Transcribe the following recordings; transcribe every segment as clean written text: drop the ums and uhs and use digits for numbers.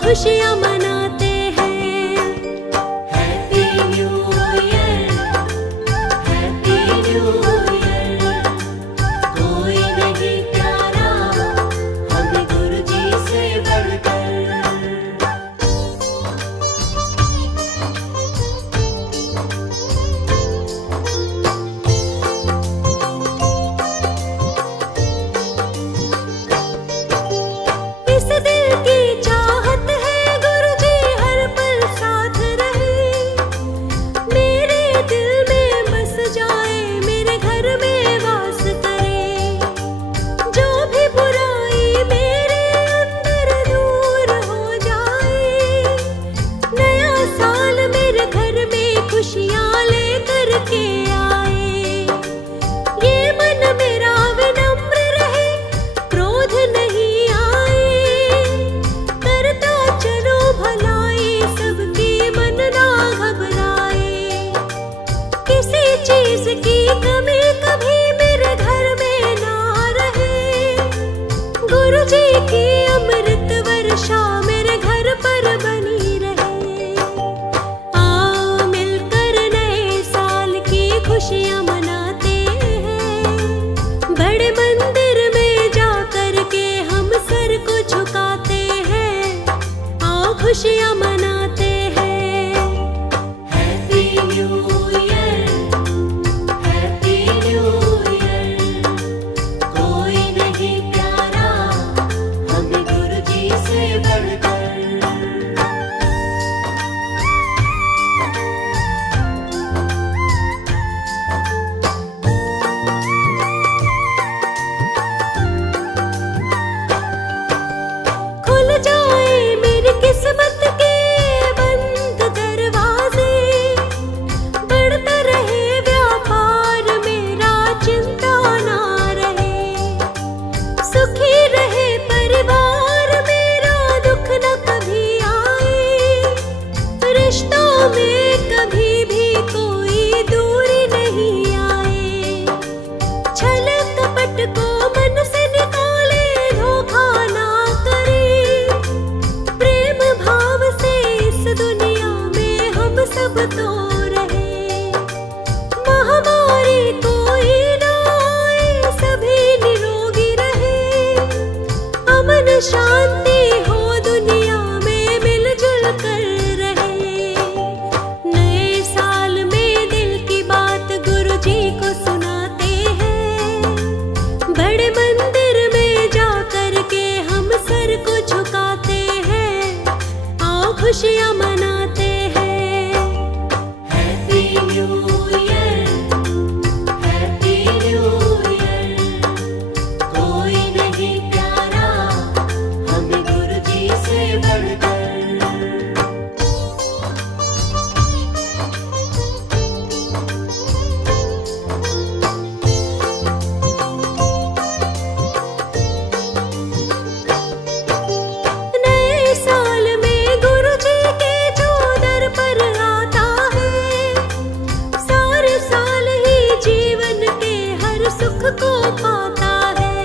खुशियाँ मनाते हैं। Happy new year, happy new year. कोई नहीं प्यारा हमें गुरुजी से बढ़कर। इस दिल की चाहत है गुरुजी हर पल साथ रहे। मेरे दिल में बस जाए, मेरे घर में वास करे। जो भी बुराई मेरे अंदर दूर हो जाए। नया साल मेरे घर में खुशियाँ लेकर के आए। ये मन मेरा विनम्र रहे, क्रोध नहीं आए। करता चलो भलाई सबकी, मन ना घबराए। किसी चीज की कमी कभी मेरे घर में ना रहे। गुरुजी की अमृत वर्षा मेरे घर पर बनी रहे। आओ मिलकर नए साल की खुशियाँ मनाते हैं। बड़े मंदिर में जा कर के हम सर को झुकाते हैं। आओ खुशियाँ मनाते हैं। Happy new year, happy new year. कोई नहीं प्यारा हमें गुरुजी से बढ़कर। खुल जाए मेरी किस्मत के बंद दरवाजे। बढ़ता रहे व्यापार मेरा, चिंता ना रहे। सुखी रहे परिवार मेरा, दुख न कभी आए। रिश्तों में कभी भी कोई दूरी नहीं आए। छल कपट को मन से निकाले, धोखा ना करे। प्रेम भाव से इस दुनिया में हम सब तो रहे। महामारी कोई ना आए, सभी निरोगी रहे। अमन शांति हो दुनिया में, मिलजुल कर रहे। नए साल में दिल की बात गुरुजी को सुनाते हैं। बड़े मंदिर में जा कर के हम सर को झुकाते हैं। आओ खुशियाँ मनाते हैं। Happy new year, happy new year. कोई नहीं प्यारा हमें गुरुजी से बढ़कर। नए साल में गुरुजी के जो दर पर आता है। सारे साल ही जीवन के हर सुख को पाता है।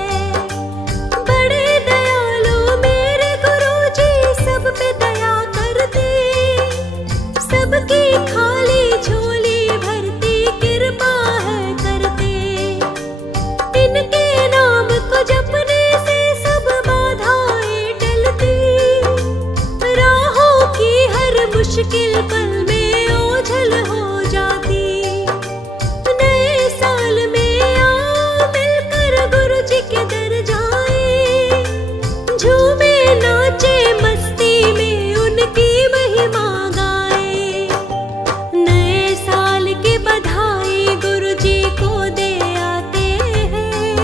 बड़े दयालु मेरे गुरुजी, सब पे दया करते। सबकी खाली झोली भरती कृपा है करते। इनके नाम को जपने से सब बाधाएं टलती। राहों की हर मुश्किल पल में ओझल हो जाती। नए साल में आओ मिलकर गुरुजी के दर जाए। झूमे नाचे मस्ती में उनकी महिमा गाए। नए साल की बधाई गुरुजी को दे आते हैं।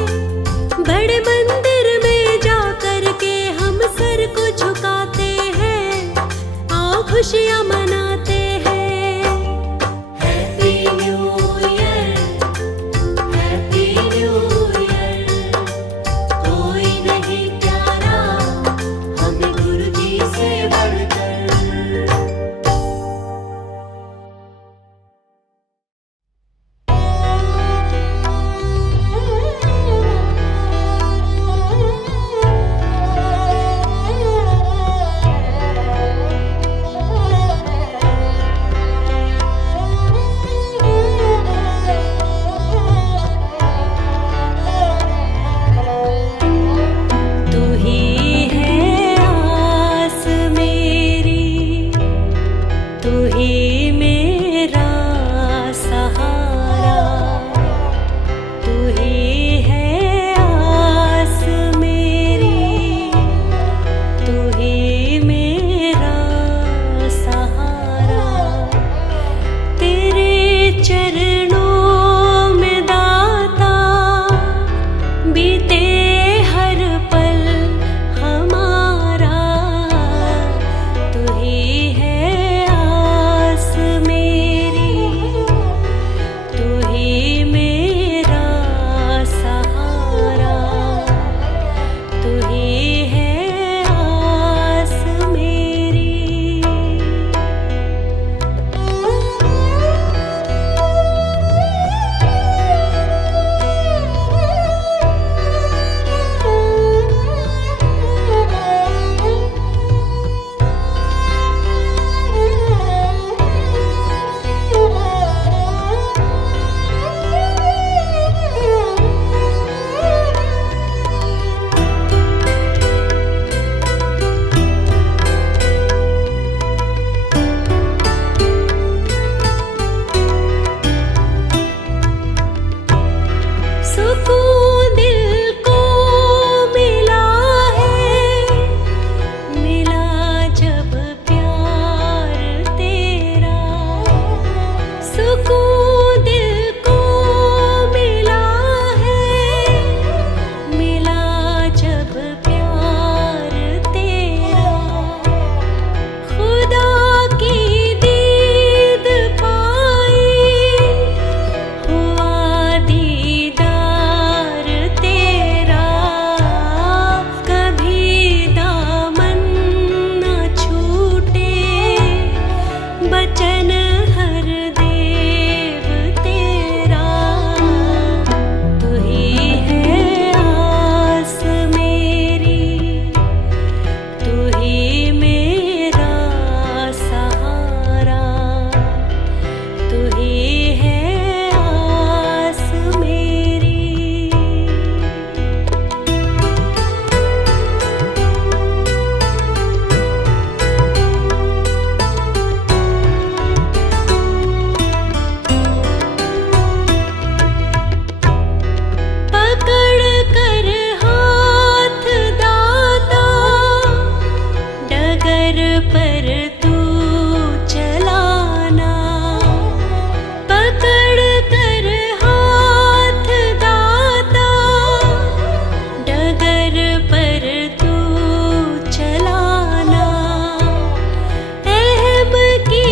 बड़े मंदिर में जा कर के हम सर को झुकाते हैं। आओ खुशियाँ मनाते हैं। Happy new year, happy new year. कोई नहीं प्यारा हमें गुरुजी से बढ़कर। पर तू चलाना, पकड़ कर हाथ दाता, डगर पर तू चलाना। अहम की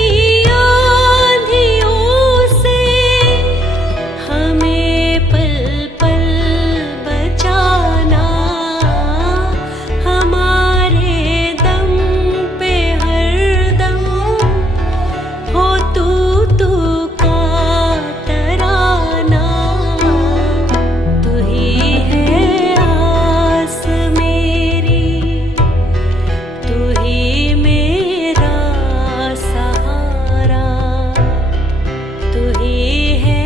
आंधियों से हमें पल पल बचाना, हमारे दम पे हरदम हो तू का तराना। तू ही है आस मेरी, तू ही मेरा सहारा, तू ही है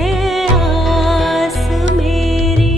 आस मेरी।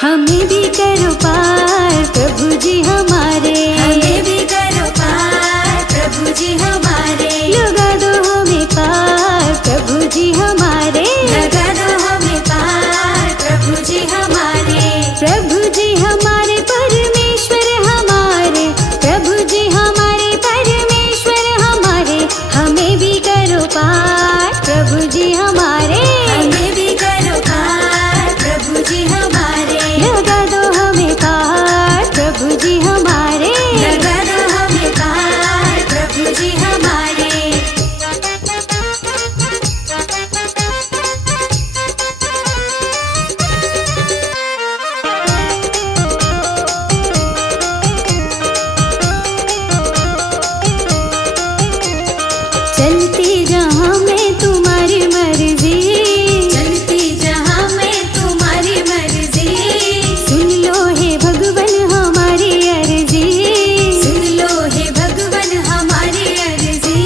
हमें भी करो पार प्रभु जी हमारे, हमें भी करो पार प्रभु जी हमारे, लगा दो हमें पार प्रभु जी हमारे, लगा दो हमें पार प्रभु जी हमारे। प्रभु जी हमारे परमेश्वर हमारे, प्रभु जी हमारे परमेश्वर हमारे, हमें भी करो पार प्रभु जी हमारे, हमें भी करो पार प्रभु जी हमारे, लगा दो हमें पार प्रभु जी हमारे, लगा दो हमें पार प्रभु जी हमारे। चलती जहाँ मैं तुम्हारी मर्जी, चलती जहाँ मैं तुम्हारी मर्जी, सुन लो हे भगवन हमारी अर्जी, सुन लो हे भगवन हमारी अर्जी।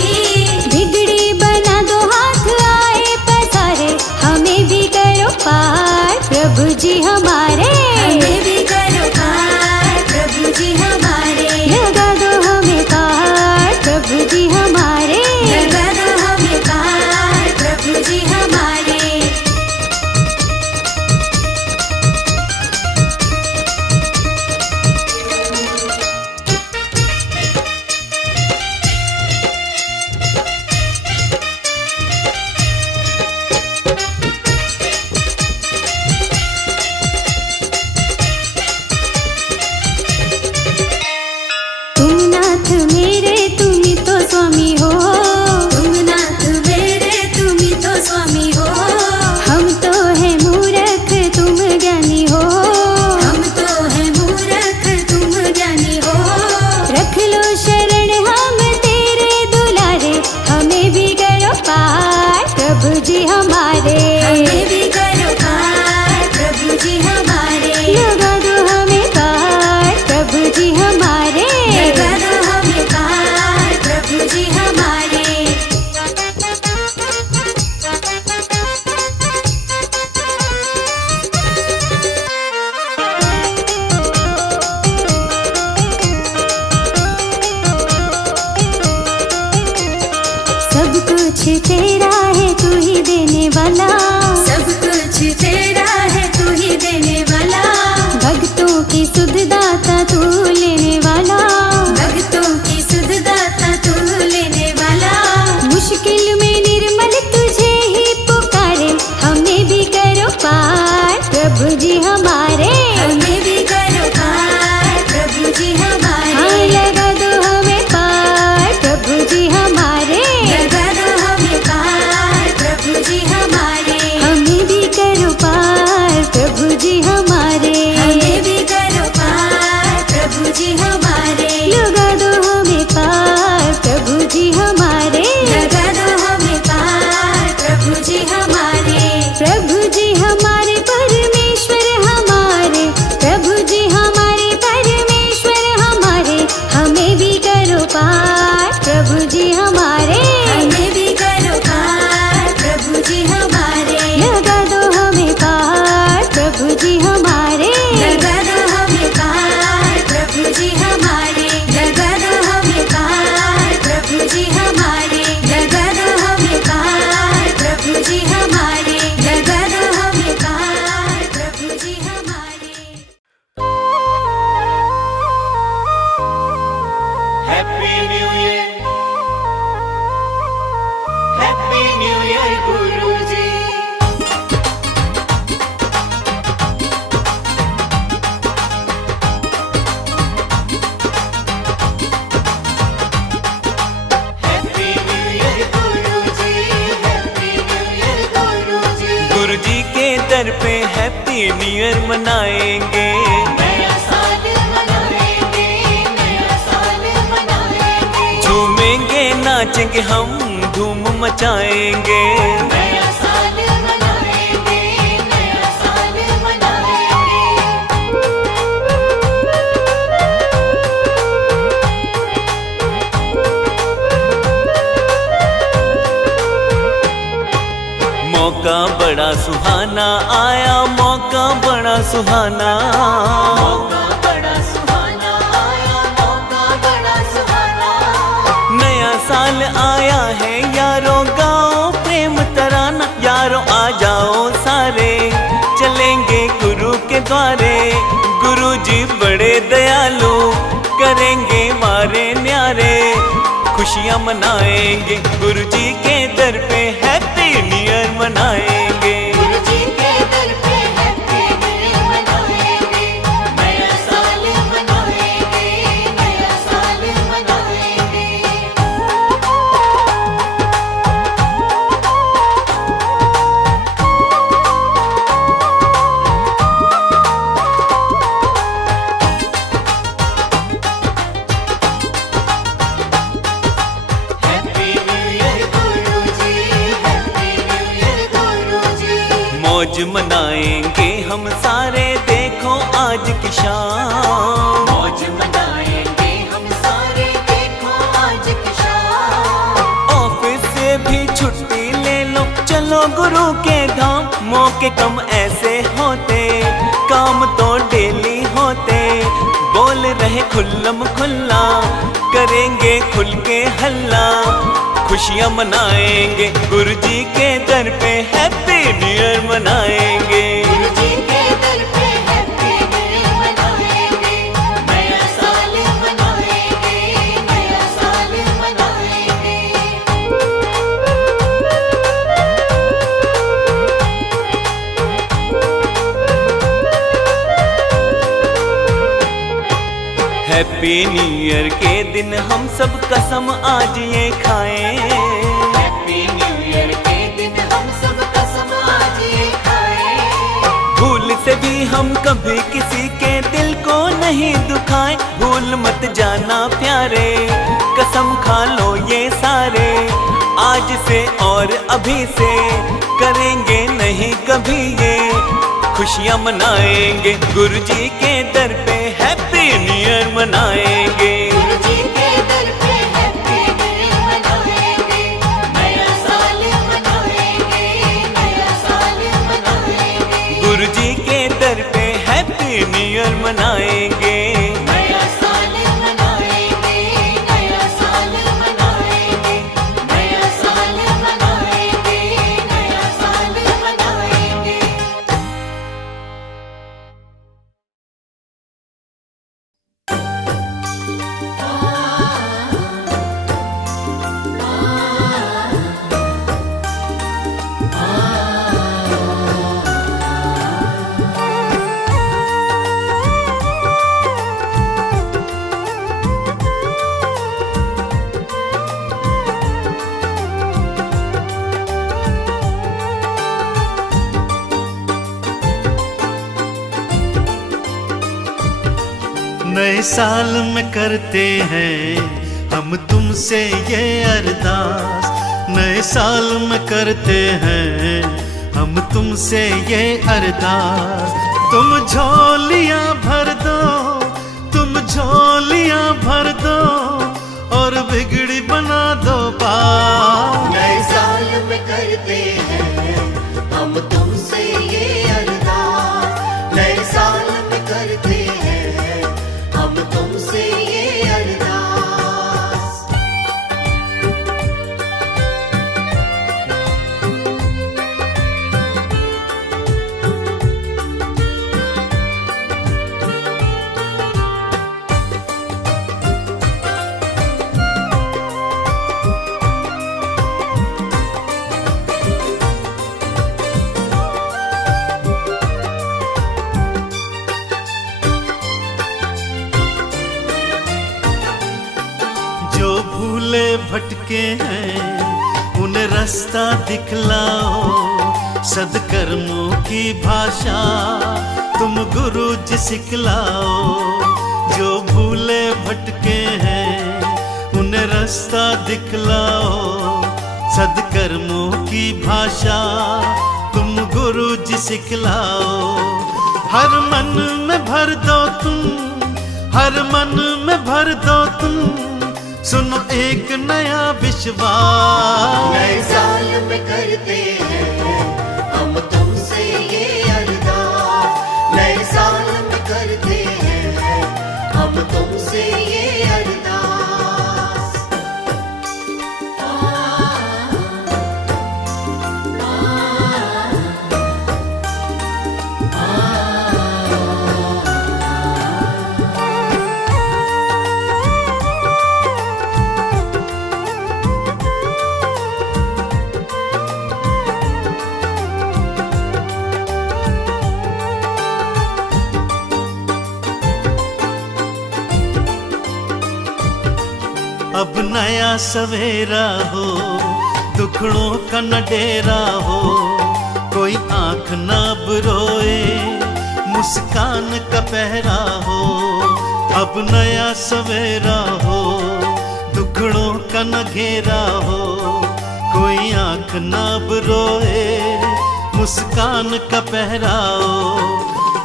बिगड़ी बना दो हाथ आए पसारे, हमें भी करो पार प्रभु जी हमारे, हमें भी करो पार प्रभु जी हमारे, लगा दो हमें पार प्रभु जी हमारे, लगा दो हमें पार प्रभु जी हमारे। तुम नाथ मेरे तुम ही तो स्वामी हो, तुम नाथ मेरे तुम ही तो स्वामी हो, हम तो है मूर्ख तुम ज्ञानी हो, हम तो है मूर्ख तुम ज्ञानी हो। रख लो शरण हम तेरे दुलारे, हमें भी करो पार प्रभु जी हमारे, हमें भी करो पार प्रभु जी हमारे, लगा दो हमें पार प्रभु जी हमारे, लगा दो हमें पार प्रभु जी हमारे। सब कुछ तेरा है तू ही देने वाला, सब कुछ तेरा है तू ही देने वाला, भक्तों की सुध दाता तू लेने वाला, भक्तों की सुध दाता तू लेने वाला। मुश्किल में निर्मल तुझे ही पुकारे, हमें भी करो पार प्रभु जी हमारे, हमें भी करो पार प्रभु जी हमारे, हाँ लगा दो हमें पार प्रभु जी हमारे, लगा दो हमें पार प्रभु जी हमारे, हमें भी करो पार प्रभु जी हमारे। Happy new year, happy new year गुरुजी। हैप्पी न्यू ईयर गुरुजी, हैप्पी न्यू ईयर गुरुजी। गुरुजी के दर पे हैप्पी न्यू ईयर मनाएंगे, नया साल मनाएंगे, नया साल मनाएंगे। झूमेंगे नाचेंगे हम धूम मचाएंगे। नया साल मनाएंगे, नया साल मनाएंगे। मौका बड़ा सुहाना आया, मौका बड़ा सुहाना। मौका बड़ा सुहाना आया, मौका बड़ा सुहाना। नया साल आया है यारों, गाओ प्रेम तराना। यारों आ जाओ सारे, चलेंगे गुरु के द्वारे। गुरु जी बड़े दयालु, करेंगे मारे न्यारे। खुशियाँ मनाएंगे गुरु जी के दर पे, हैप्पी न्यू ईयर मनाएंगे। गुरुजी के दर पे हैप्पी न्यू ईयर मनाएंगे, नया साल मनाएंगे, नया साल मनाएंगे। हैप्पी न्यू ईयर गुरुजी, हैप्पी न्यू ईयर गुरुजी। मौज मनाएंगे हम सारे, देखो आज की शाम। मौज मनाएंगे हम सारे, देखो आज की शाम। ऑफिस से भी छुट्टी ले लो, चलो गुरु के धाम। मौके कम ऐसे होते, काम तो डेली होते। बोल रहे खुल्लम खुल्ला, करेंगे खुल के हल्ला। खुशियाँ मनाएंगे गुरु जी के दर पे, हैप्पी न्यू ईयर मनाएंगे। गुरुजी के दर पे हैप्पी न्यू ईयर मनाएंगे, नया साल मनाएंगे, नया साल मनाएंगे। हैप्पी न्यू ईयर के दिन हम सब कसम आज ये खाएं। हैप्पी न्यू ईयर के दिन हम सब कसम आज ये खाएं। भूल से भी हम कभी किसी के दिल को नहीं दुखाएं। भूल मत जाना प्यारे, कसम खा लो ये सारे। आज से और अभी से करेंगे नहीं कभी ये। खुशियाँ मनाएंगे गुरु जी के दर पे, हैप्पी न्यू ईयर मनाएंगे। गुरुजी के दर पे हैप्पी न्यू ईयर मनाएंगे, नया साल मनाएंगे, नया साल मनाएंगे। गुरु जी के दर पे हैप्पी न्यू ईयर मनाएंगे। नया साल मनाएंगे, नया साल मनाएंगे, नया साल मनाएंगे, नया साल मनाएंगे। नए साल में करते हैं हम तुमसे ये अरदास। नए साल में करते हैं हम तुमसे ये अरदास। तुम झोलियां भर दो, तुम झोलियां भर दो और बिगड़ी बना दो पार। नए साल में करते हैं हम तुमसे ये अरदास। नए साल में करते हैं हम तुमसे ये अरदास। जो भूले भटके हैं उन्हें रास्ता दिखलाओ, सद्कर्मों की भाषा तुम गुरु जी सिखलाओ। जो भूले भटके हैं उन्हें रास्ता दिखलाओ, सद्कर्मों की भाषा तुम गुरु जी सिखलाओ। हर मन में भर दो तुम, हर मन में भर दो तुम, सुनो एक नया विश्वास। नए साल में करते हैं हम तुमसे ये अरदास, नए साल में करते हैं हम तुमसे ये अरदास। अब नया सवेरा हो, दुखड़ों का न डेरा हो, कोई आंख ना अब रोए, मुस्कान का पहरा हो। अब नया सवेरा हो, दुखड़ों का न घेरा हो, कोई आंख ना अब रोए, मुस्कान का पहरा हो।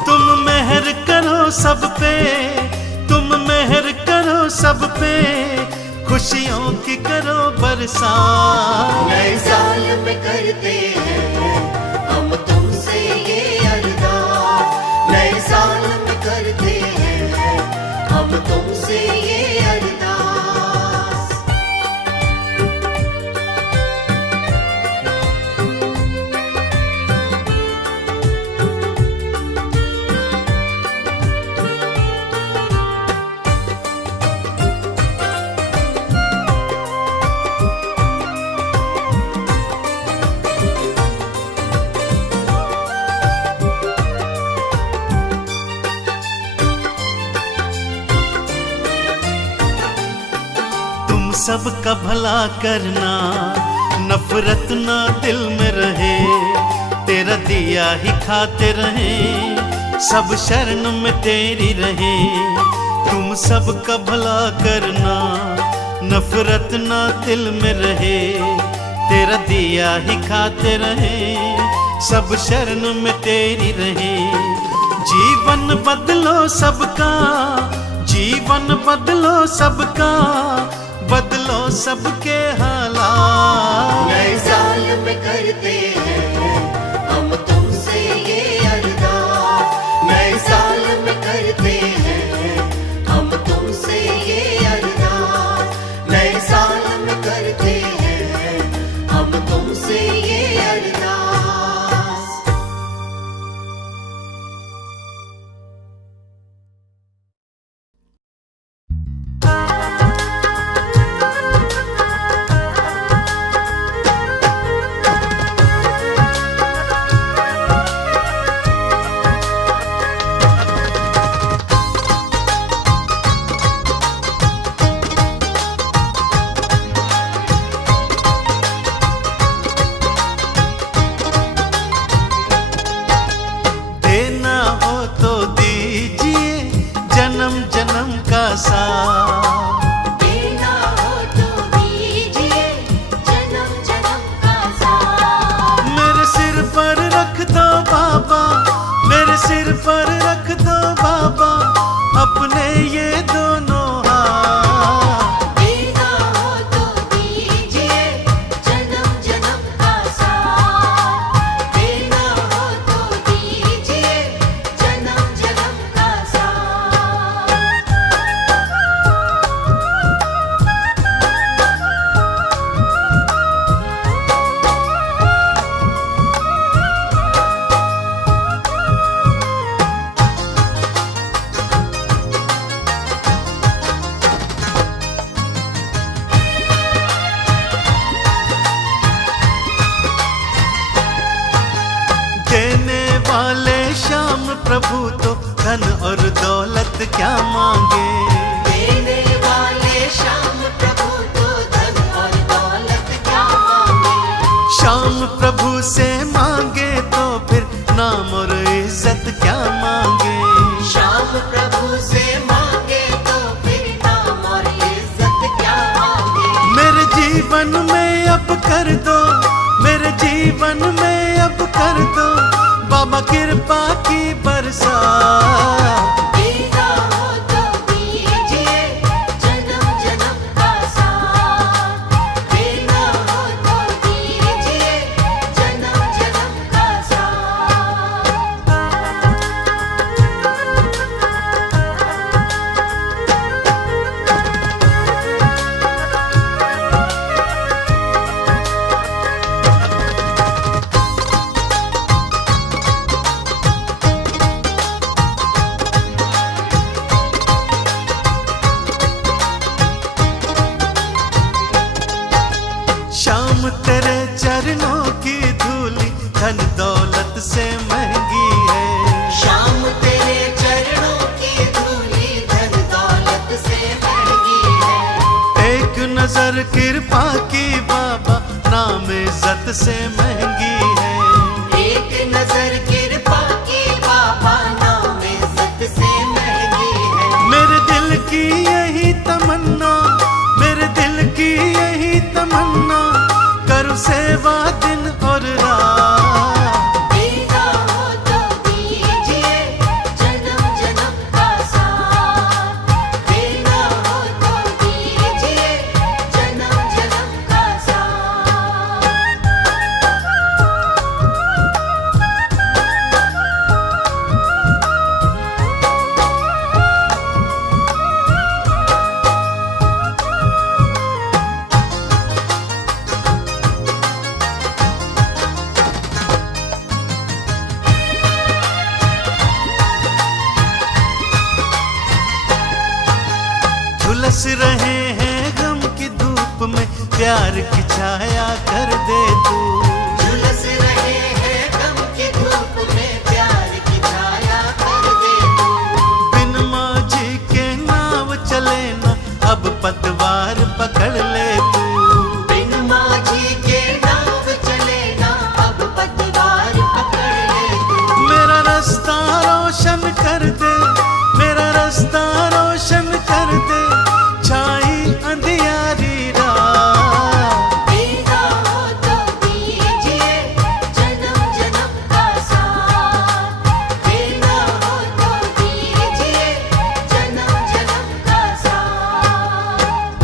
तुम मेहर करो सब पे, तुम मेहर करो सब पे, खुशियों की करो बरसात। नए साल में करते हैं हम तुमसे ये अरदास, नए साल में करते हैं हम तुमसे ये अरदास। सबका भला करना, नफरत ना दिल में रहे, तेरा दिया ही खाते रहे, सब शरण में तेरी रहे। तुम सबका भला करना, नफरत ना दिल में रहे, तेरा दिया ही खाते रहे, सब शरण में तेरी रहे। जीवन बदलो सबका, जीवन बदलो सबका, बदलो सबके हालात। नए साल में करते हैं हम तुमसे ये अरदास, नए साल में करते हैं हम तुमसे ये अरदास, नए साल में करते हैं हम तुमसे ये अरदास। सिर पर रख दो बाबा अपने ये दोनों हाथ। देना हो तो दीजिए जन्म जन्म का साथ, देना हो तो दीजिए जन्म जन्म का साथ। देने वाले श्याम प्रभु तो धन और दौलत क्या मांगे। देने वाले श्याम प्रभु प्रभु से मांगे तो फिर नाम और इज्जत क्या मांगे। श्याम प्रभु से मांगे तो फिर नाम और इज्जत क्या मांगे। मेरे जीवन में अब कर दो, मेरे जीवन में अब कर दो बाबा कृपा की बरसात। देना हो तो दीजिए जन्म जन्म का साथ। देना हो तो दीजिए जन्म जन्म का साथ। शाम तेरे चरणों की धूली धन दौलत से महंगी है। श्याम तेरे चरणों की धूली धन दौलत से महंगी है। एक नजर कृपा की बाबा नाम इज्जत से महंगी है। एक नजर कृपा की बाबा नाम इज्जत से महंगी है। मेरे दिल की यही तमन्ना, मेरे दिल की यही तमन्ना करूं सेवा दिन और रात। देना हो तो दीजिए जन्म जन्म का साथ। देना हो तो दीजिए जन्म जन्म का साथ। झुलस रहे हैं गम की धूप में प्यार की छाया कर दे तू। झुलस रहे हैं गम की धूप में प्यार की छाया कर दे तू। बिन माझी के नाव चले ना अब पतवार पकड़ ले तू। बिन माझी के नाव चले ना अब पतवार पकड़ ले तू। मेरा रास्ता रोशन कर दे, मेरा रास्ता रोशन कर दे छाई अंधियारी रात। देना हो तो दीजिए जन्म जन्म का साथ। देना हो तो दीजिए जन्म जन्म का साथ।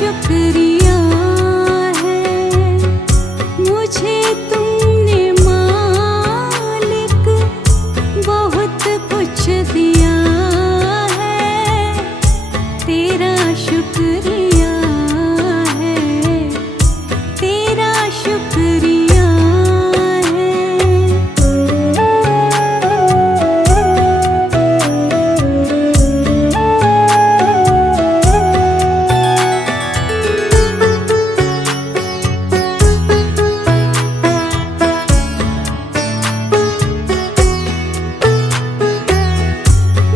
शुक्रिया है, मुझे तुमने मालिक बहुत कुछ दिया है, तेरा शुक्रिया है, तेरा शुक्रिया है।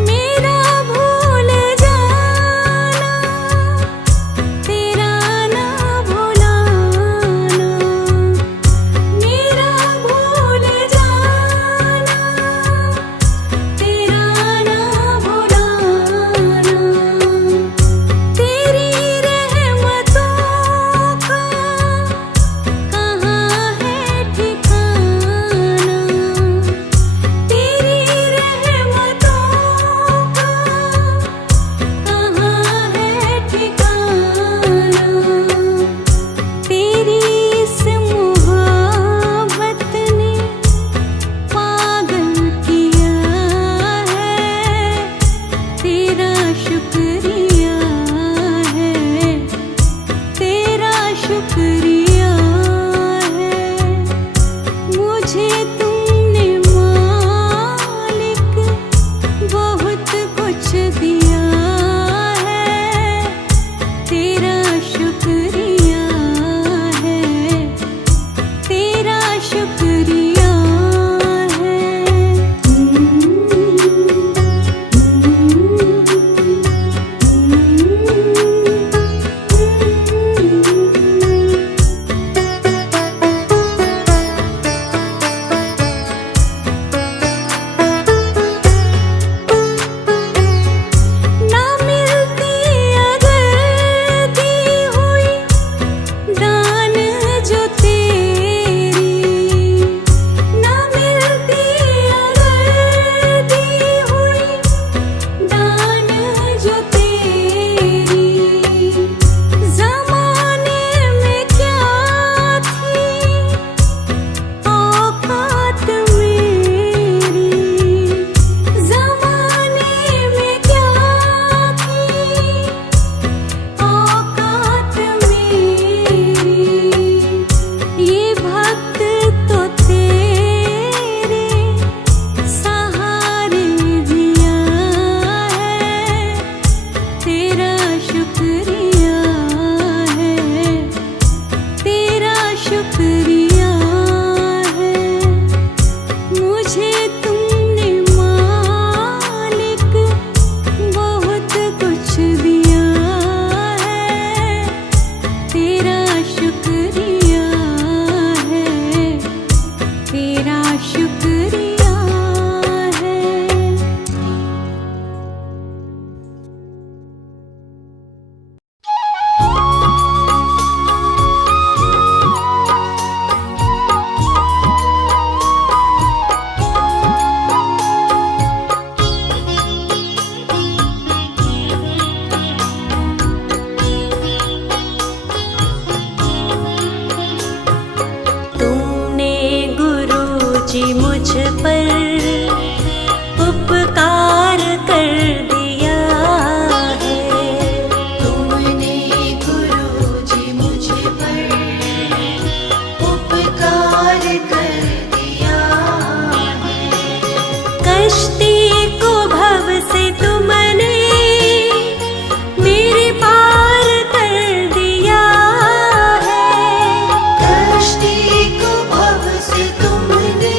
मेरा भूल जाना, तेरा ना भुलाना, मेरा भूल जाना, तेरा ना भुलाना, तेरी रहमतों का कहाँ है ठिकाना, तेरी रहमतों का कहाँ है ठिकाना, तेरी इस मोहब्बत ने पागल किया है, तेरा शुक्रिया है, तेरा शुक्रिया है, मुझे तुमने मालिक बहुत कुछ दिया है, तेरा शुक्रिया है, तेरा शुक्रिया ना मिलती अगर दी हुई दान जो तेरी, ना मिलती अगर दी हुई दान जो तेरी, ज़माने में क्या थी औकात मेरी, ज़माने में क्या थी औकात मेरी, ये भक्त तो तेरे सहारे जिया है, तेरा शुक्रिया है, तेरा शुक्रिया है, मुझे तुमने मालिक बहुत कुछ दिया है, तेरा शुक्रिया है, तेरा शुक्रिया है। तुमने गुरुजी मुझ पर उपकार कर दिया है, तुमने गुरुजी मुझ पर उपकार कर दिया है, कश्ती को भव से तुमने मेरे पार कर दिया है, कश्ती को भव से तुमने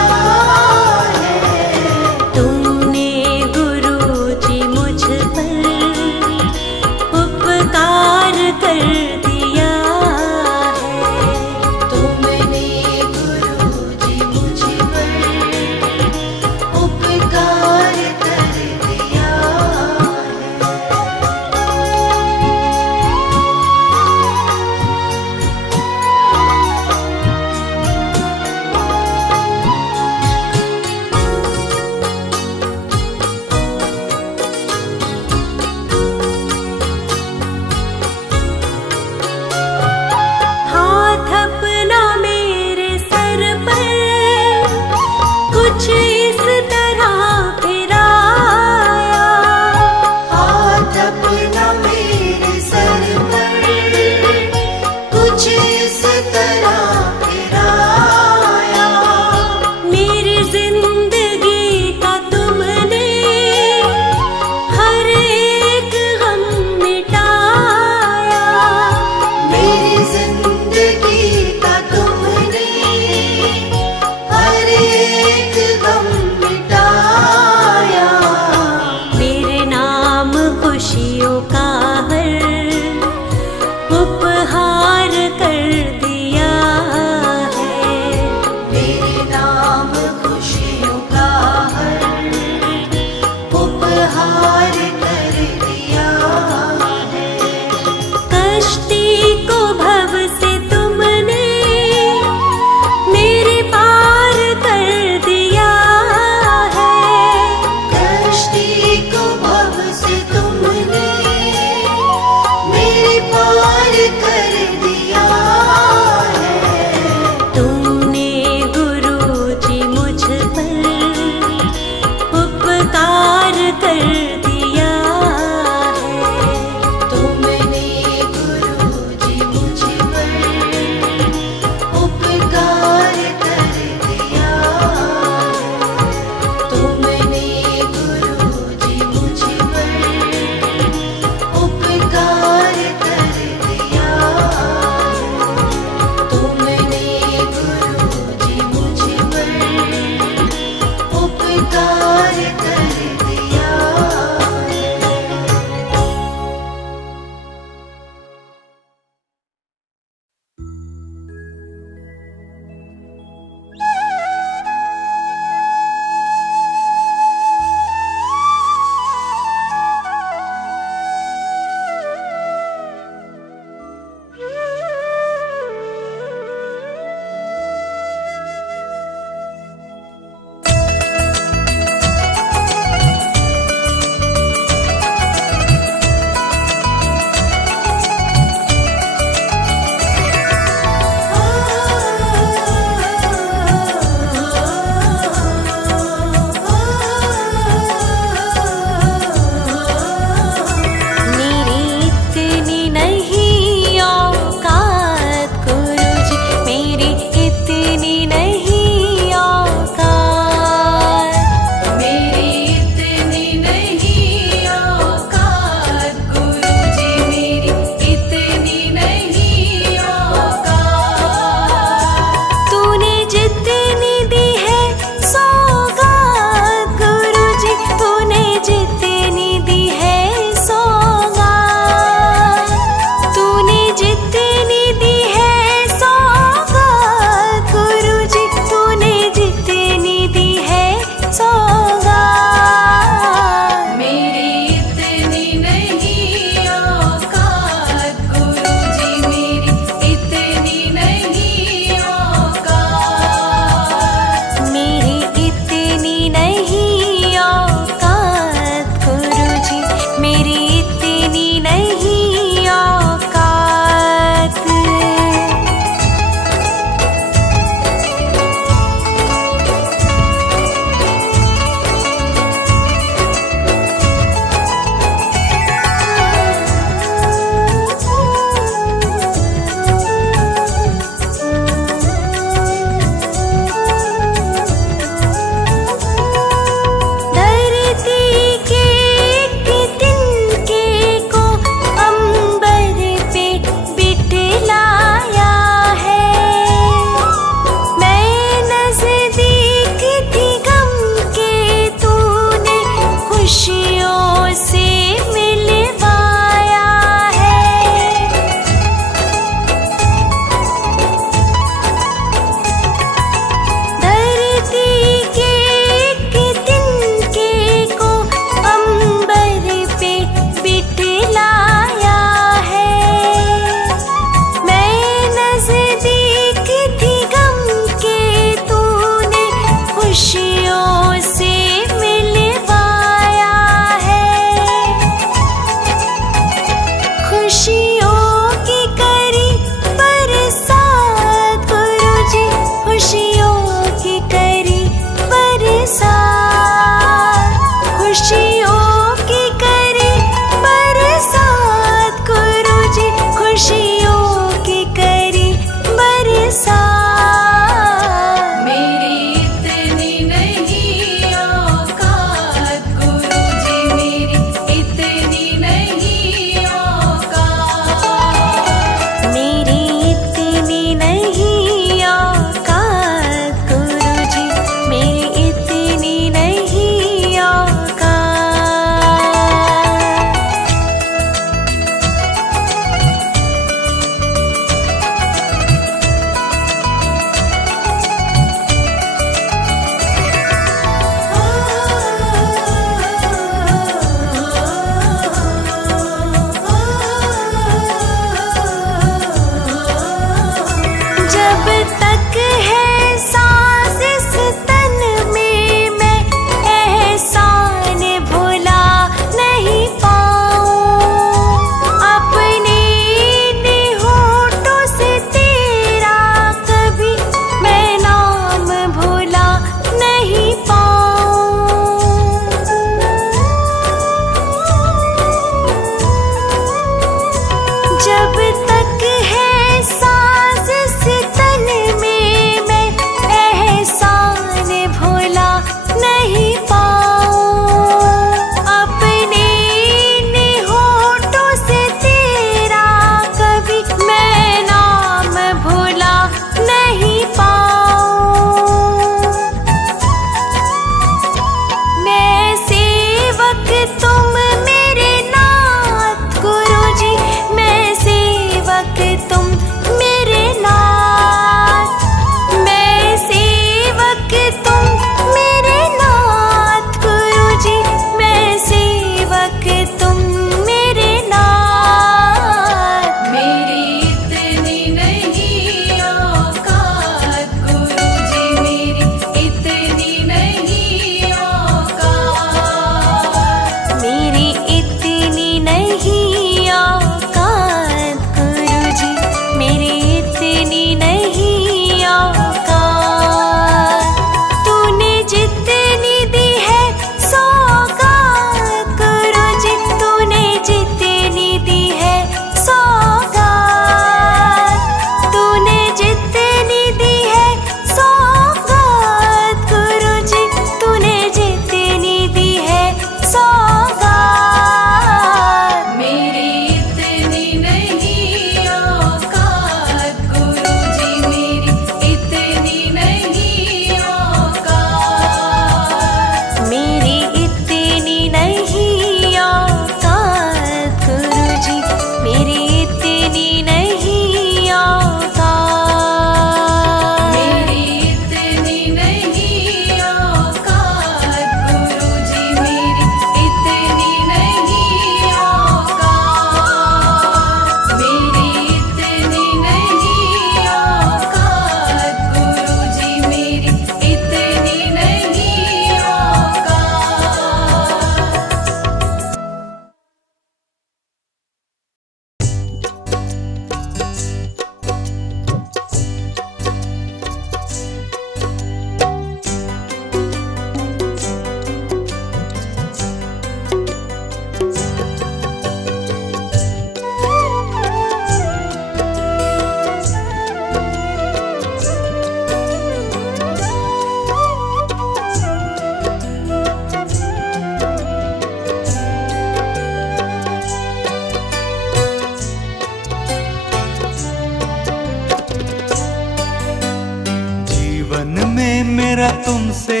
में मेरा तुमसे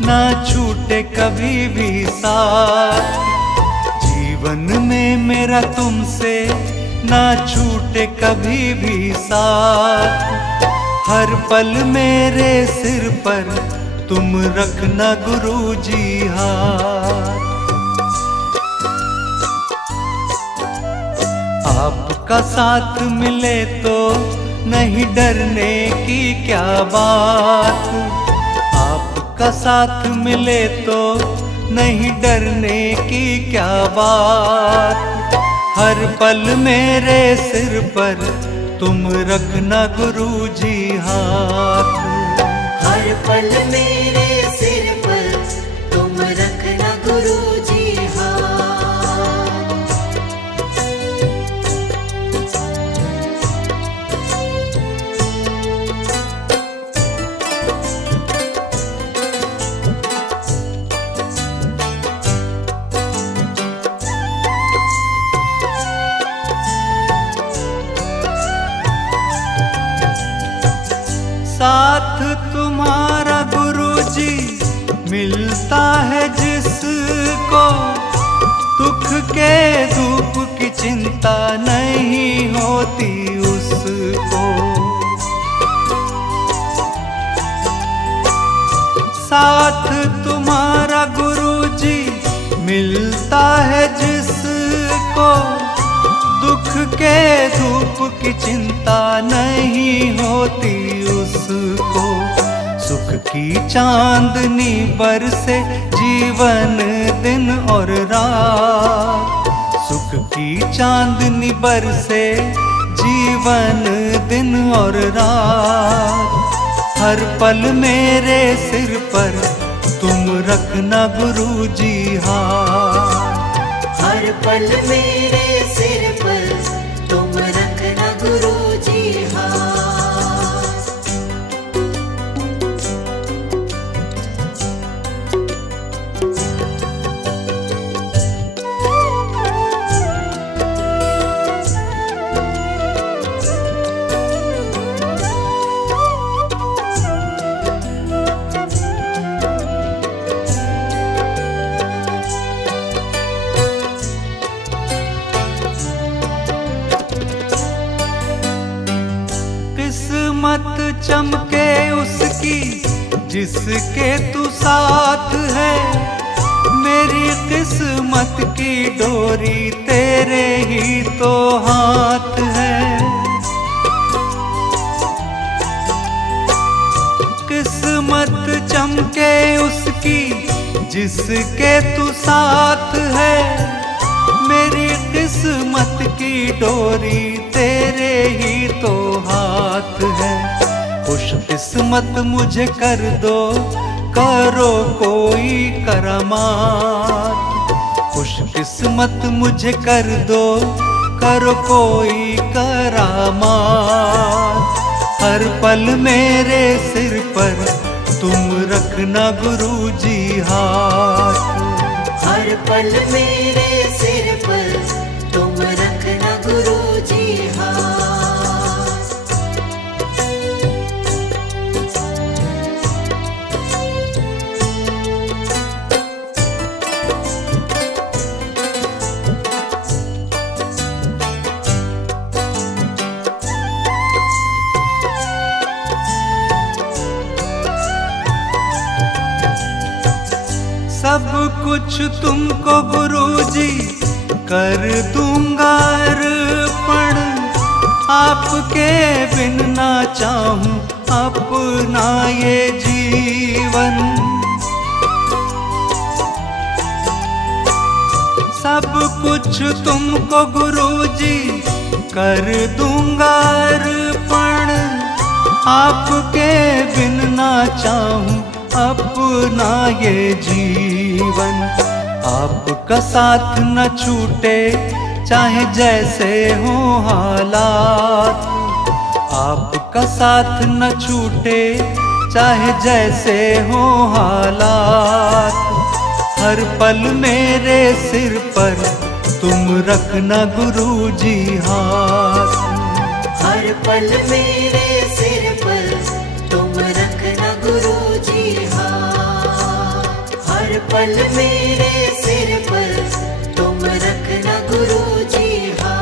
ना छूटे कभी भी साथ, जीवन में मेरा तुमसे ना छूटे कभी भी साथ। हर पल मेरे सिर पर तुम रखना गुरुजी हाथ। आपका साथ मिले तो नहीं डरने की क्या बात, आपका साथ मिले तो नहीं डरने की क्या बात। हर पल मेरे सिर पर तुम रखना गुरुजी हाथ। हर पल मेरे सिर पर तुम रखना गुरुजी हाथ। साथ तुम्हारा गुरुजी मिलता है जिसको, दुख के धूप की चिंता नहीं होती उसको। साथ तुम्हारा गुरुजी मिलता है जिसको, दुख के धूप की चिंता नहीं होती उसको। सुख की चांदनी बरसे जीवन दिन और रात, सुख की चांदनी बरसे जीवन दिन और रात। हर पल मेरे सिर पर तुम रखना गुरुजी हाथ। हर पल मेरे सिर पर तुम रखना गुरुजी हाथ। किस्मत चमके उसकी जिसके तू साथ है, मेरी किस्मत की डोरी तेरे ही तो हाथ है। किस्मत चमके उसकी जिसके तू साथ है, मेरी किस्मत की डोरी तेरे ही तो हाथ है। खुश किस्मत मुझे कर दो, करो कोई करामात। खुश किस्मत मुझे कर दो, करो कोई करामात। हर पल मेरे सिर पर तुम रखना गुरुजी हाथ। हर पल मेरे सिर पर तुम रखना गुरुजी हाथ। सब कुछ तुमको गुरुजी कर दूंगा अर्पण, आपके बिन ना चाहूं अपना ये जीवन। सब कुछ तुमको गुरुजी कर दूंगा अर्पण, आपके बिन ना चाहूं अपना ये जीवन। आपका साथ न छूटे चाहे जैसे हो हालात, आपका साथ न छूटे चाहे जैसे हो हालात। हर पल मेरे सिर पर तुम रखना गुरुजी हाथ। हर पल मेरे सिर पर तुम रखना गुरु पल मेरे सिर पर तुम रखना गुरु जी हाथ।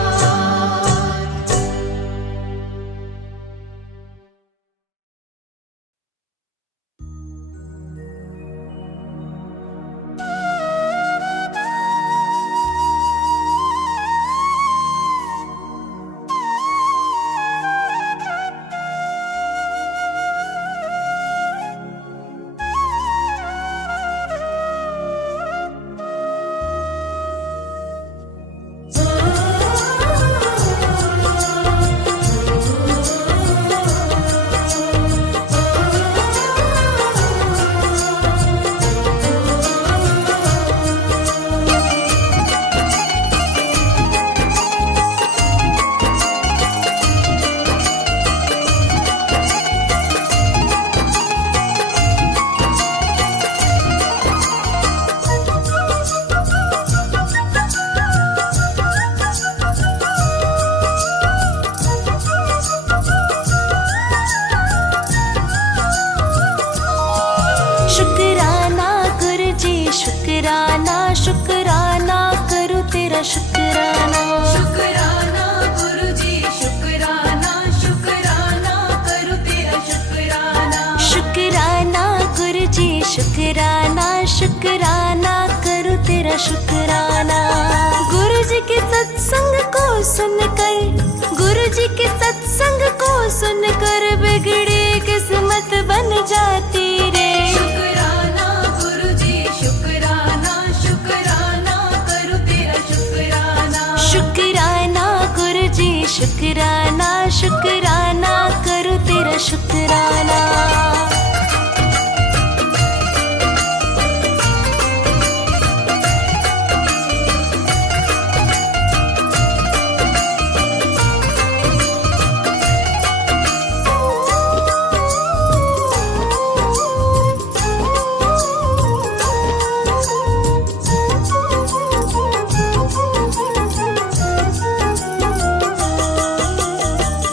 शुक्राना गुरु जी शुक्राना, शुक्राना करूँ तेरा शुक्राना। शुक्राना गुरु जी शुक्राना, शुक्राना करूँ तेरा शुक्राना। शुक्राना गुरु जी शुक्राना, शुक्राना करूँ तेरा शुक्राना। गुरु जी के सत्संग को सुनकर, गुरु जी के सत्संग को सुनकर बिगड़ी किस्मत बन जाती रे। शुक्राना गुरु जी शुक्राना, शुक्राना करूँ तेरा शुक्राना। शुक्राना गुरु जी शुक्राना, शुक्राना करूँ तेरा शुक्राना।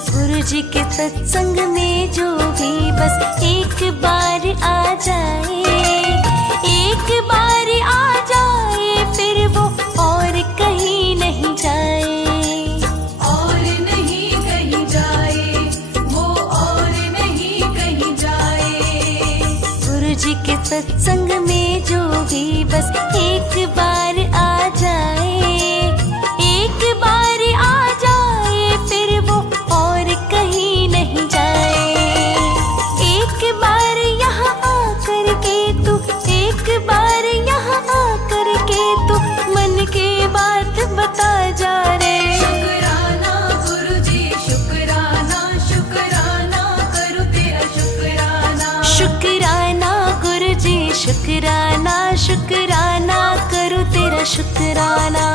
गुरु जी के सत्संग में जो भी बस एक बार आ जाए, एक बार आ जाए, फिर वो और कहीं नहीं जाए। और नहीं कहीं जाए, वो और नहीं कहीं जाए। गुरु जी के सत्संग में जो भी बस एक बार आ जाए, एक बार आ जाए, फिर वो और कहीं नहीं जाए। एक बार यहाँ आकर के तू, एक बार यहाँ आकर के तू मन की बात बता जा रे। शुक्राना गुरु जी शुक्राना, शुक्राना करूँ तेरा शुक्राना। शुक्राना गुरु जी शुक्राना, शुक्राना करूँ तेरा शुक्राना।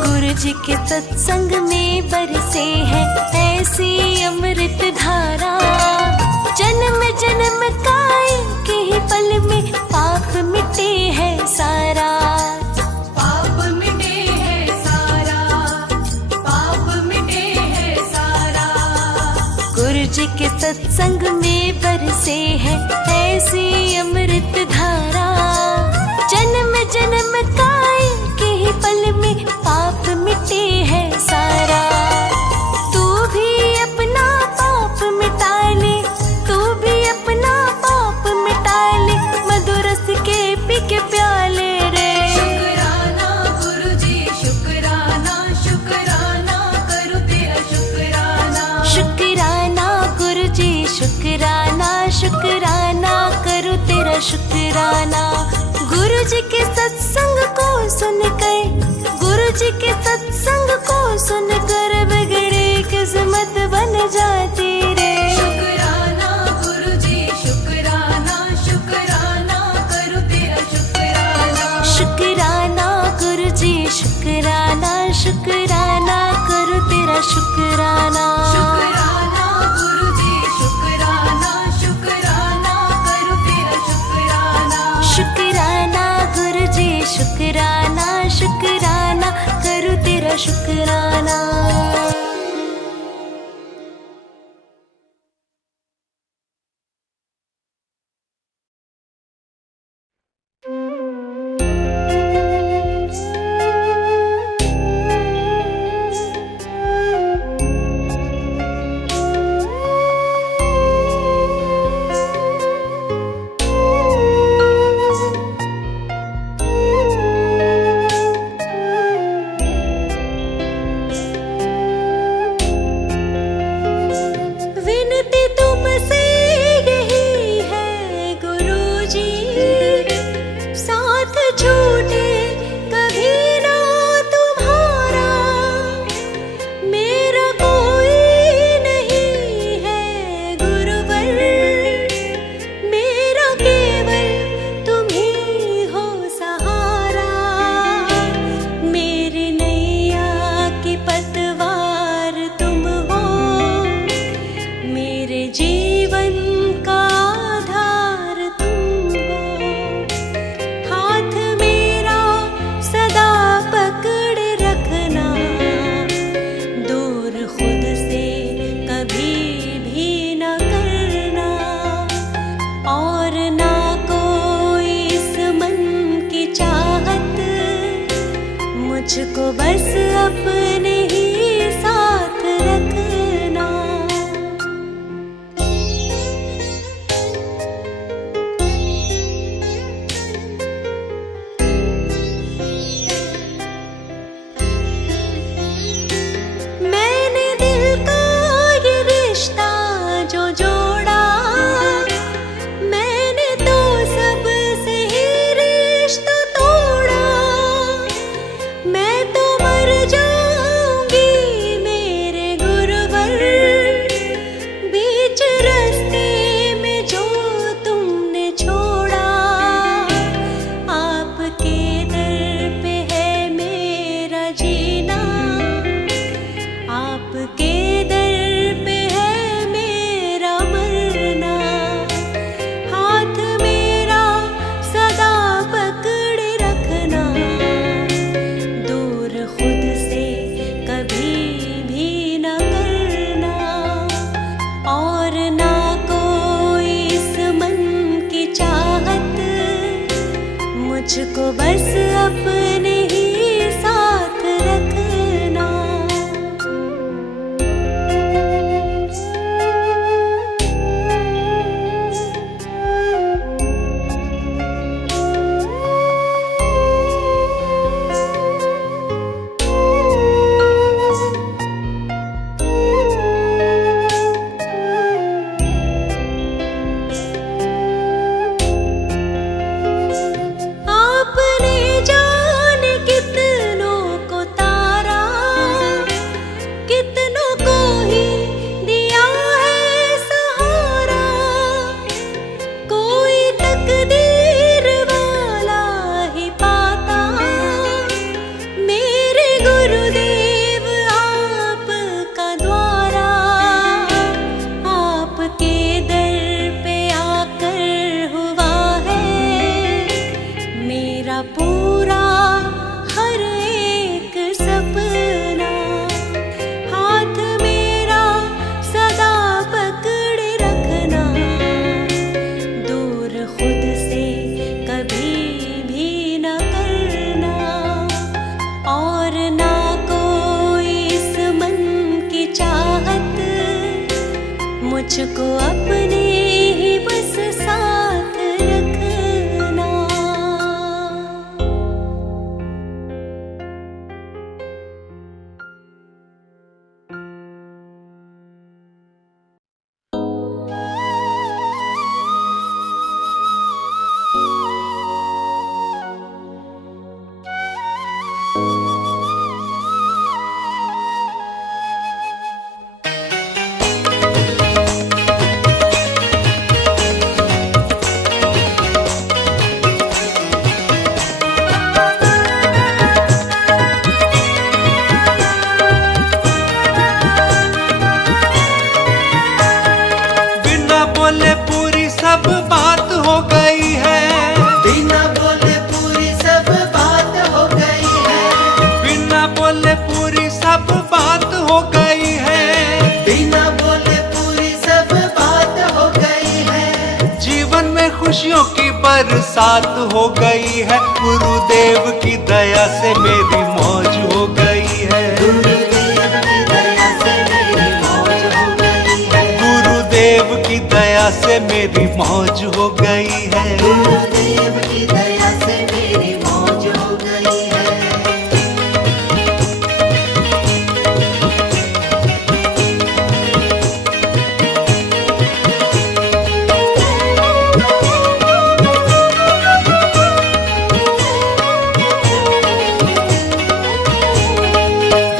गुरु जी के सत्संग में बरसे है ऐसी अमृत धारा, जन्म जन्म का एक ही पल में पाप मिटे है सारा। पाप मिटे है सारा, पाप मिटे है सारा। गुरु जी के सत्संग में बरसे है ऐसी अमृत धारा, जन्म जन्म का एक ही पल में पाप मिटे है सारा। तू भी अपना पाप मिटा ले, तू भी अपना पाप मिटा ले, मधुरस के पी के प्याले रे। शुक्राना गुरु जी शुक्राना, शुक्राना करूँ तेरा शुक्राना। शुक्राना गुरु जी शुक्राना, शुक्राना करूँ तेरा शुक्राना। गुरु जी के सत्संग को सुनकर, गुरु जी के सत्संग को सुनकर शुक्राना करो तेरा शुक्राना। शुक्राना गुरु जी शुक्राना, शुक्राना करो तेरा शुक्राना। शुक्राना गुरु जी शुक्राना, शुक्राना करो तेरा शुक्राना। विनती तुमसे यही है गुरुजी, साथ छूटे कभी ना तुम्हारा। मेरा कोई नहीं है गुरुवर, मेरा केवल तुम ही हो सहारा। मेरी नैया की पतवार तुम हो, मेरे जीवन का आधार तुम हो। हाथ मेरा सदा पकड़ रखना, दूर खुद से कभी भी न करना। और ना कोई इस मन की चाहत, मुझको बस अपने ही साथ रखना। मैंने दिल का ये रिश्ता जो जोड़ा, मैंने तो सबसे ही रिश्ता तोड़ा। मैं तो मर जाऊंगी मेरे गुरुवर, बीच रास्ते में जो तुमने छोड़ा। आपके दर पे है मेरा जीना, आपके दर पे है मेरा मरना। हाथ मेरा सदा पकड़ रखना, दूर खुद से कभी भी न करना। और ना कोई इस मन की चाहत, मुझको बस अपने ही साथ रखना। आपने जाने कितनों को तारा, कितनों को ही दिया है सहारा। कोई तकदीर वाला ही पाता, मेरे गुरुदेव आपका द्वारा। आपके दर पे आकर हुआ है मेरा पूरा हर एक सपना। हाथ मेरा सदा पकड़ रखना, दूर खुद से कभी भी न करना। और ना कोई इस मन की चाहत, मुझको अपने ही बस साथ रखना। बरसात हो गई है, गुरुदेव की दया से मेरी मौज हो गई है। गुरुदेव की दया से मेरी मौज हो गई है। गुरुदेव की दया से मेरी मौज हो गई है। गुरुदेव की दया से मेरी मौज हो गई है।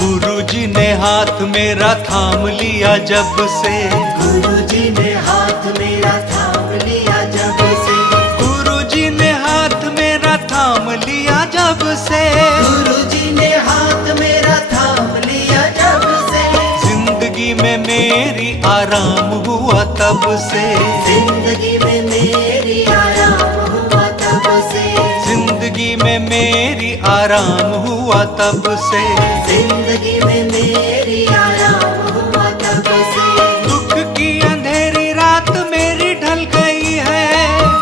गुरुजी ने हाथ मेरा थाम लिया जब से, गुरुजी ने हाथ मेरा थाम लिया जब से। गुरुजी ने हाथ मेरा थाम लिया जब से। गुरुजी ने हाथ मेरा थाम लिया जब से। जिंदगी में मेरी आराम हुआ तब से। जिंदगी में मेरी आराम हुआ तब से। जिंदगी में मेरी आराम हुआ तब से। जिंदगी में मेरी आराम हुआ तब से। दुख की अंधेरी रात मेरी ढल गई है।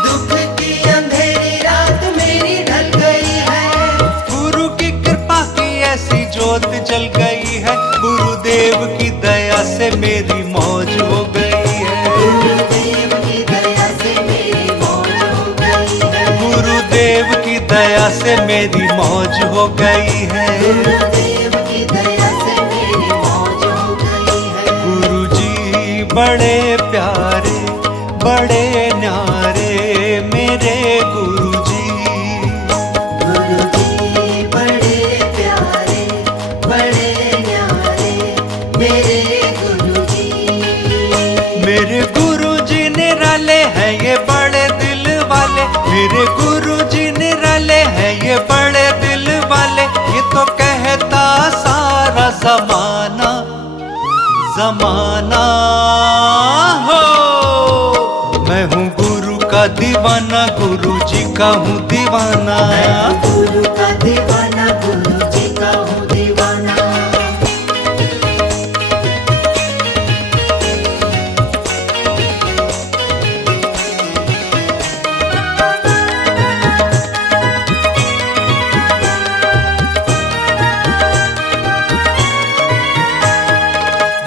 दुख की अंधेरी रात मेरी ढल गई है। गुरु की कृपा की ऐसी ज्योत जल गई है। गुरुदेव की दया से मेरी मौज हो गई है। गुरुदेव की दया से मेरी मौज हो गई है। गुरुदेव की दया से मेरी मौज हो गई है। गुरुदेव की दया से मेरी मौज हो गई है। गुरुजी बड़े प्यारे, बड़े न्यारे मेरे गुरुजी। गुरुजी बड़े प्यारे, बड़े न्यारे मेरे गुरुजी। मेरे गुरुजी निराले हैं ये बड़े दिल वाले। मेरे गुरुजी निराले हैं ये बड़े दिल वाले। ये तो कहता सारा जमाना, जमाना हो। मैं हूँ गुरु का दीवाना, गुरुजी का हूँ दीवाना। गुरु का दीवाना, गुरुजी का हूँ दीवाना।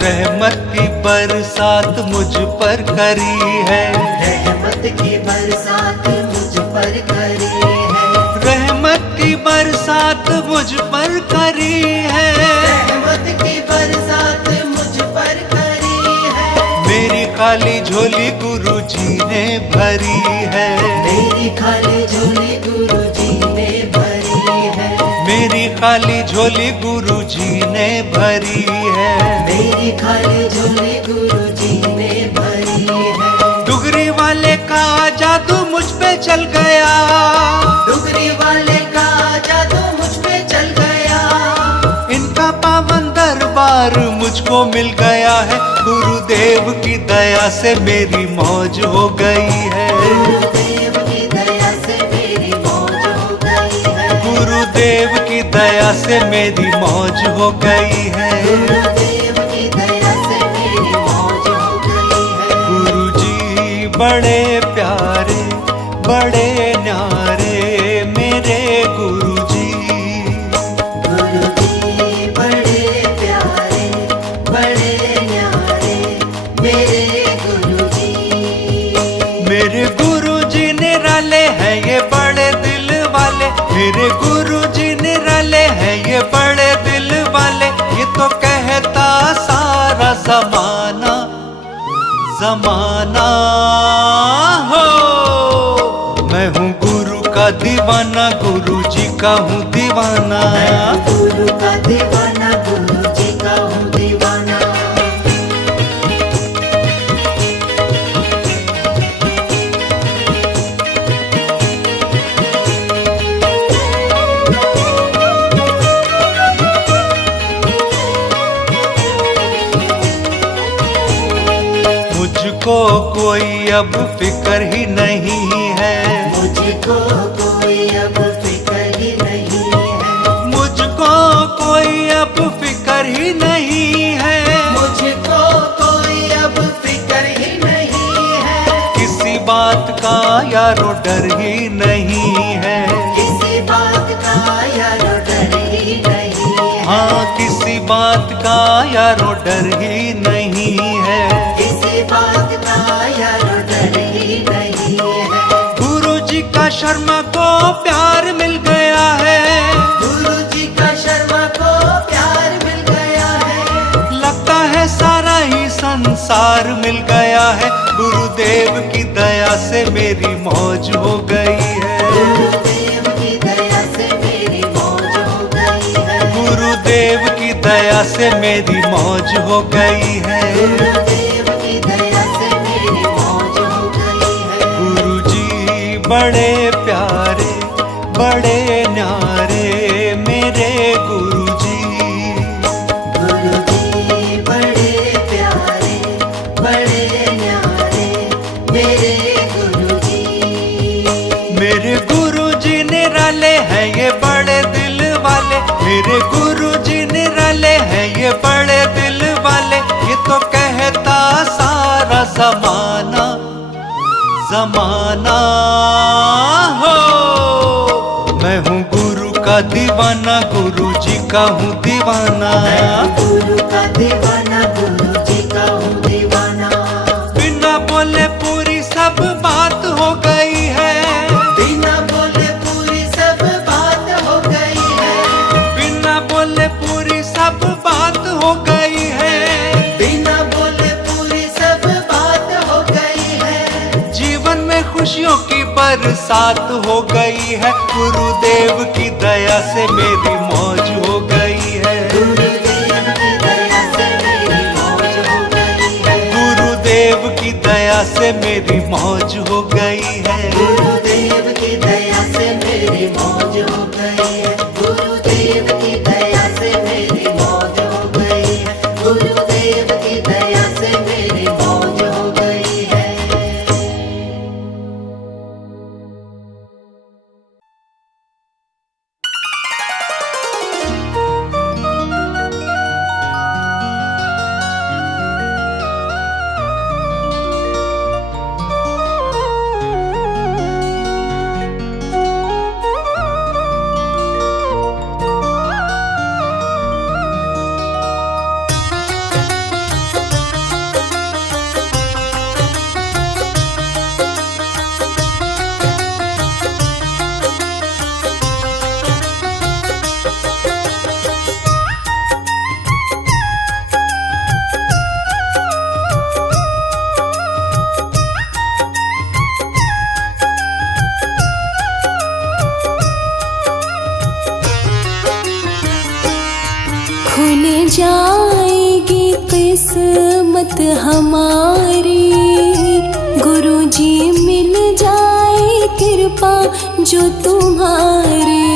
रहमत की बरसात मुझ पर करी है। रहमत की बरसात मुझ पर करी है। रहमत की बरसात मुझ पर करी है। रहमत की बरसात मुझ पर करी है। मेरी खाली झोली गुरुजी ने भरी है। मेरी खाली झोली गुरुजी ने भरी है। मेरी खाली झोली गुरुजी ने भरी है। मेरी खाली झोली गुरुजी ने भरी है। डुगरी वाले का जादू मुझ पे चल गया। डुगरी वाले का जादू मुझ पे चल गया। इनका पावन दरबार मुझको मिल गया है। गुरुदेव की दया से मेरी मौज हो गई है। गुरुदेव की दया से मेरी मौज हो गई है। गुरुदेव की दया से मेरी मौज हो गई है। गुरुदेव की दया से मेरी मौज हो गई है। गुरुजी बड़े प्यारे, बड़े न्यारे मेरे गुरुजी। गुरुजी बड़े प्यारे, बड़े न्यारे मेरे गुरुजी। मेरे गुरुजी निराले हैं ये बड़े दिल वाले। मेरे गुरुजी निराले हैं ये बड़े दिल वाले। ये तो कहता सारा जमाना, जमाना हो। मैं हूँ गुरु का दीवाना, गुरुजी का हूँ दीवाना। गुरु का दीवाना, गुरुजी का हूँ दीवाना। मुझको कोई अब फिक्र ही नहीं है। मुझको कोई अब फिक्र ही नहीं है। मुझको कोई अब फिक्र ही नहीं है। मुझको कोई अब फिक्र ही नहीं है। किसी बात का या यारो डर ही नहीं है। किसी बात का यारो डर ही नहीं है। हाँ, किसी बात का यारो डर ही नहीं है। किसी बात का यारो डर ही नहीं है। गुरु जी का शर्मा को प्यार मिल गया है। गुरु जी का शर्मा को प्यार मिल गया है। लगता है सारा ही संसार मिल गया है। गुरुदेव की दया से मेरी मौज हो गई है। गुरुदेव की दया से मेरी मौज हो गई है। गुरुदेव की दया से मेरी मौज हो गई है। गुरुदेव की दया से मेरी मौज हो गई है। गुरुजी बड़े प्यारे बड़े न्यारे मेरे गुरुजी। गुरुजी बड़े प्यारे बड़े न्यारे मेरे गुरुजी। मेरे गुरुजी निराले हैं ये बड़े दिल वाले। मेरे गुरुजी निराले हैं ये बड़े दिल वाले। ये तो कहता सारा जमाना जमाना हो। मैं हूँ गुरु का दीवाना, गुरु जी का हूँ दीवाना। गुरु का दीवाना गुरु जी का हूँ दीवाना। बिना बोले पूरी सब बात हो गई है। बिना बोले पूरी सब बात हो गई है। बिना बोले पूरी सब बात हो गई है। बिना बोले पूरी सब बात हो गई है। जीवन में खुशियों की बरसात हो गई है। गुरुदेव की दया से मेरी मौज हो गई है। गुरुदेव की दया से मेरी मौज हो गई है। गुरुदेव की दया से मेरी मौज हो गई है। गुरुदेव की दया से मेरी मौज हो गई है। गुरुदेव की दया से मेरी मौज हो गई है। गुरुदेव की दया से मेरी मौज हो गई है। खुल जाएगी किस्मत हमारी। गुरु जी मिल जाए कृपा जो तुम्हारी।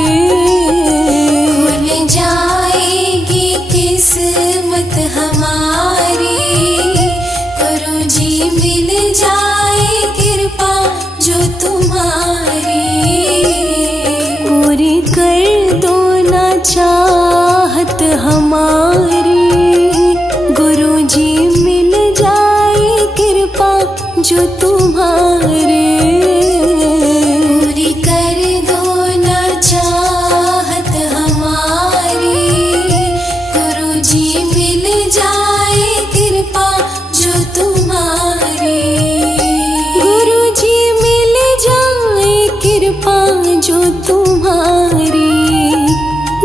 खुल जाएगी किस्मत हमारी। गुरु जी मिल जाए कृपा जो तुम्हारी। पूरी कर दो ना चाहत हमारी। गुरु जी मिल जाए कृपा जो तुम्हारी। पूरी कर दो ना चाहत हमारी। गुरु जी मिल जाए कृपा जो तुम्हारी। गुरु जी मिल जाए कृपा जो तुम्हारी।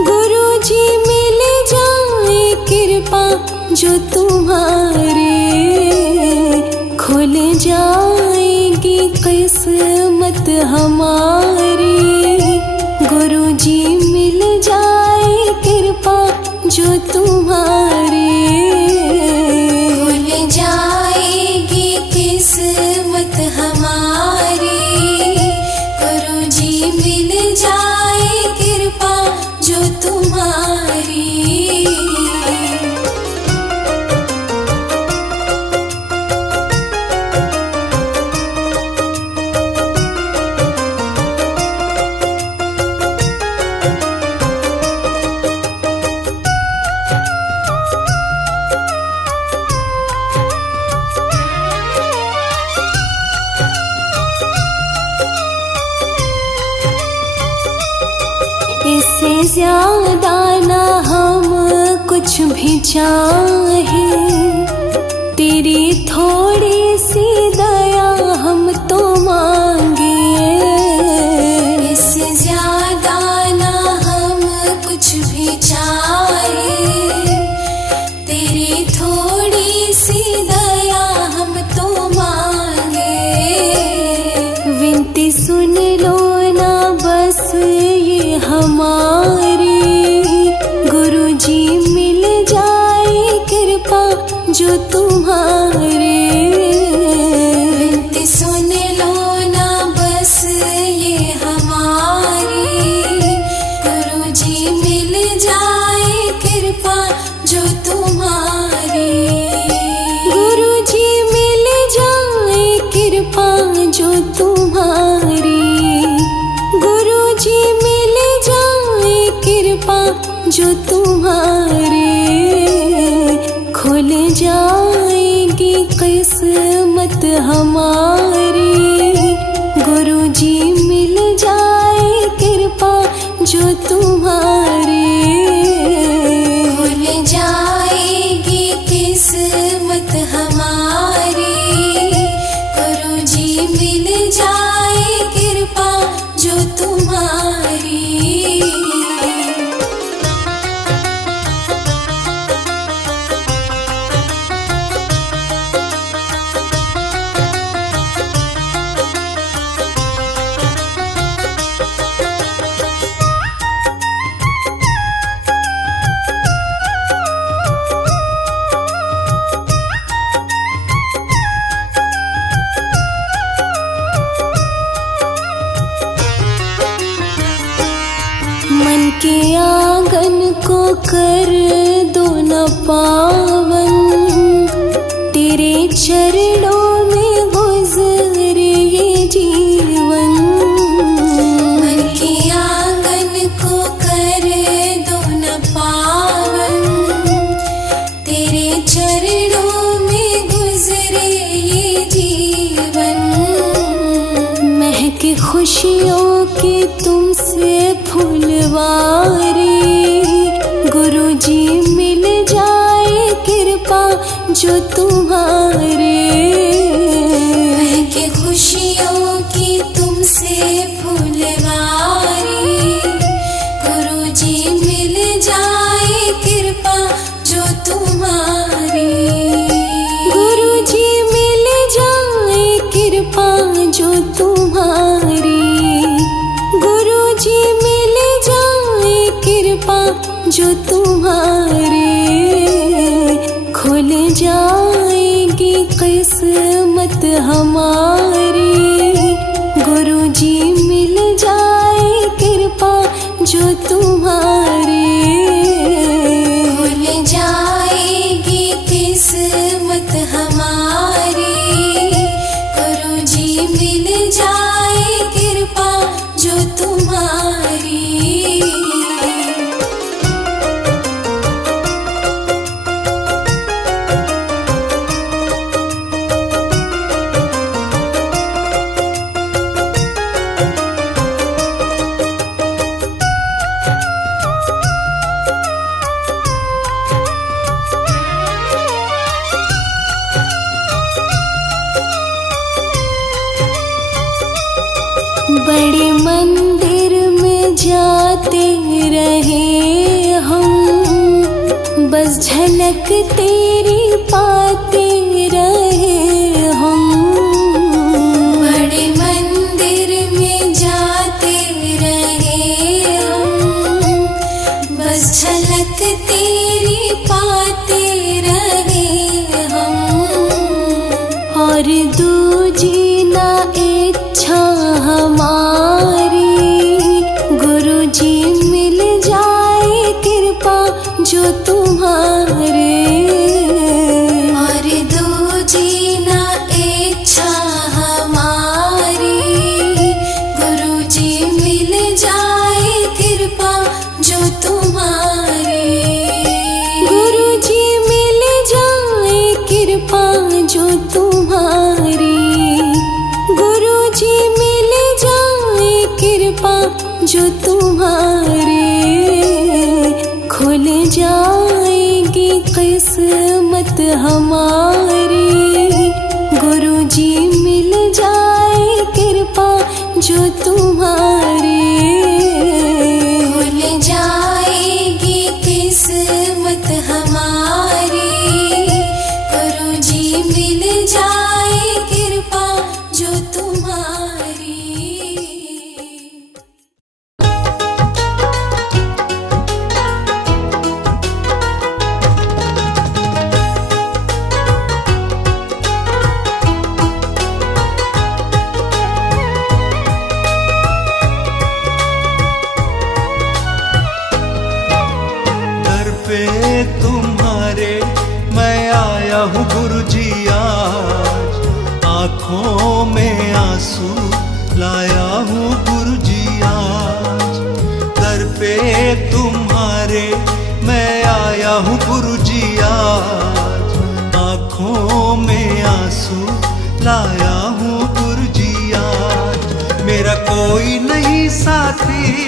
गुरु जी मिल जाए कृपा जो तुम्हारी। खुल जाएगी किस्मत हमारी। गुरु जी मिल जाए कृपा जो तुम्हारी। खुल जाएगी किस्मत हमारी। गुरु जी मिल जाए कृपा जो तुम्हारी। चाहे, तेरी थोड़ी सी दया हम तो मांगे, इससे ज्यादा ना हम कुछ भी चाहे, तेरी थोड़ी सी दया हम तो मांगे। विनती सुन लो ना बस ये हमारी, गुरुजी मिल जाए कृपा जो तुम्हारे। विनती सुन लो ना बस ये हमारी, गुरुजी मिल जाए कृपा जो तुम्हारी। गुरुजी मिल जाए कृपा जो तुम्हारी, गुरुजी मिल जाए कृपा जो तुम्हारी। खुल जाएगी किस्मत हमारी, गुरुजी मिल जाए कृपा जो तुम्हारी। खुल जाएगी किस्मत हमारी, गुरुजी मिल जाए कृपा जो तुम्हारी। मन के आंगन को कर दो न पावन, तेरे चरणों में गुजरे ये जीवन। मन के आंगन को कर दो न पावन, तेरे चरणों में गुजरे ये जीवन। महक खुशियों के तुमसे फूलवारी, गुरुजी मिल जाए कृपा जो तुम्हारे। महक खुशियों की तुमसे फूलवारी, गुरुजी मिल जाए कृपा जो तुम्हारी। गुरुजी मिल जाए कृपा जो तुम्हारी, गुरुजी मिल जाए कृपा जो तुम्हारी। खुल जाएगी किस्मत हमारी, गुरुजी मिल जाए कृपा जो तुम्हारी। खुल जाएगी किस्मत हमारी, गुरुजी मिल जाए कृपा जो तुम्हारी। बड़े मंदिर में जाते रहे हम, बस झलक तेरी पाते रहे हम। बड़े मंदिर में जाते रहे हम, बस झलक तेरी पाते रहे हम। और दूजी ना इच्छा हमारी, गुरुजी मिल जाए कृपा जो तुम्हारे। और दूजी ना इच्छा हमारी, गुरुजी मिल जाए कृपा जो तुम्हारे। गुरुजी मिल जाए कृपा जो तुम्हारी, गुरुजी मिल जाए कृपा जो तुम्हारे। खुल जाएगी जाएगी किस्मत हमारी, गुरुजी मिल जाए कृपा जो तुम्हारी। खुल जाएगी किस्मत हमारी, गुरुजी मिल जाए कृपा जो तुम्हारी। दर पे तुम्हारे मैं आया हूँ गुरुजी आज, आँखों में आंसू लाया हूँ गुरुजी आज। दर पे तुम्हारे मैं आया हूँ गुरुजी आज, आँखों में आंसू लाया हूँ गुरुजी आज। मेरा कोई नहीं साथी,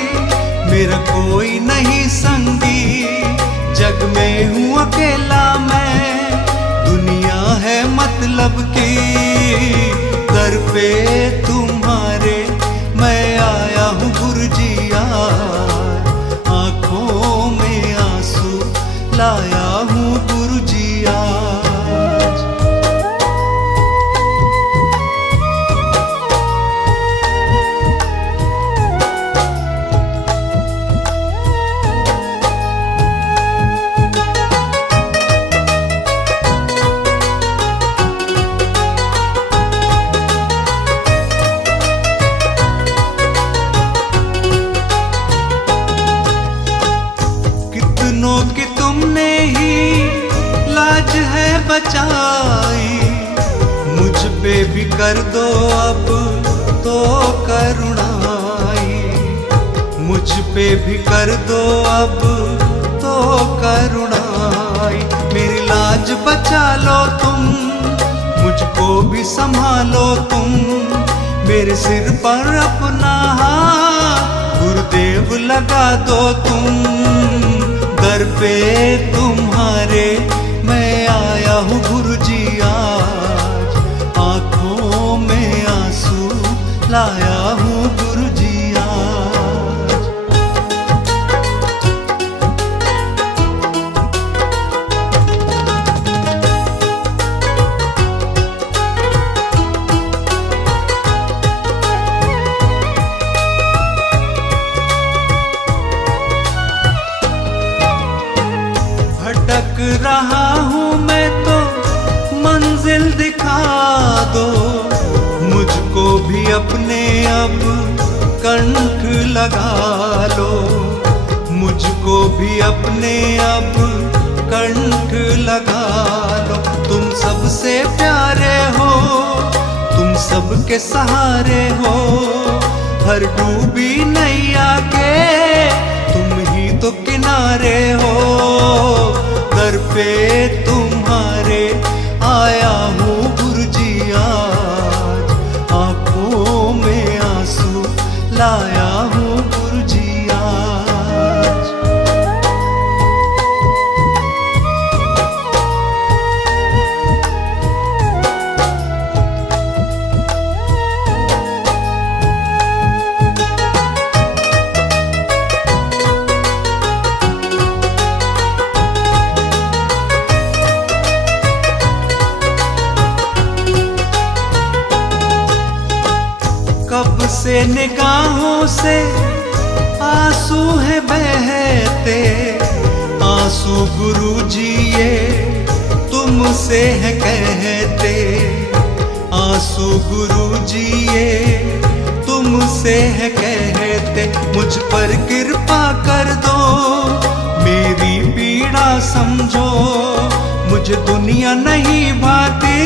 मेरा कोई नहीं संगी, जग में हूँ अकेला मैं, दुनिया है मतलब की। दर पे तुम्हारे मैं आया हूँ गुरुजी आज, आँखों में आंसू लाया हूँ गुरुजी आज। कितनों की तुमने ही लाज है बचाई, मुझ पे भी कर दो अब तो करुणाई, मुझ पे भी कर दो अब तो करुणाई। मेरी लाज बचा लो तुम, मुझको भी संभालो तुम, मेरे सिर पर अपना हाथ गुरुदेव लगा दो तुम। दर पे तुम्हारे मैं आया हूँ गुरुजी आज, आँखों में आंसू लाया हूँ गुरुजी आज। भटक रहा हूँ मैं तो मंजिल दिखा दो, मुझको भी अपने अब कंठ लगा लो, मुझको भी अपने अब कंठ लगा लो। तुम सबसे प्यारे हो, तुम सबके सहारे हो, हर डूबी नैया के तुम ही तो किनारे हो। दर पे तुम्हारे आया हूँ गुरुजी आज, आँखों में आंसू लाया हूँ गुरुजी आज। कब से निगाहों से आंसू है बहते, आंसू गुरुजी ये तुमसे है कहते, आंसू गुरुजी ये तुमसे है कहते। मुझ पर कृपा कर दो, मेरी पीड़ा समझो, मुझे दुनिया नहीं भाती,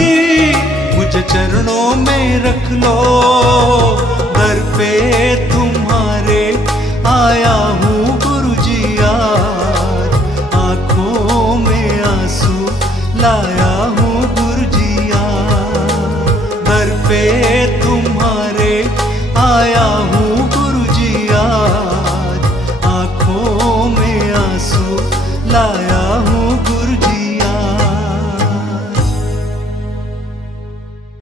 मुझे चरणों में रख लो। दर पे तुम्हारे आया हूँ गुरुजी आज, आँखों में आंसू लाया हूँ गुरुजी आज। दर पे तुम्हारे आया हूँ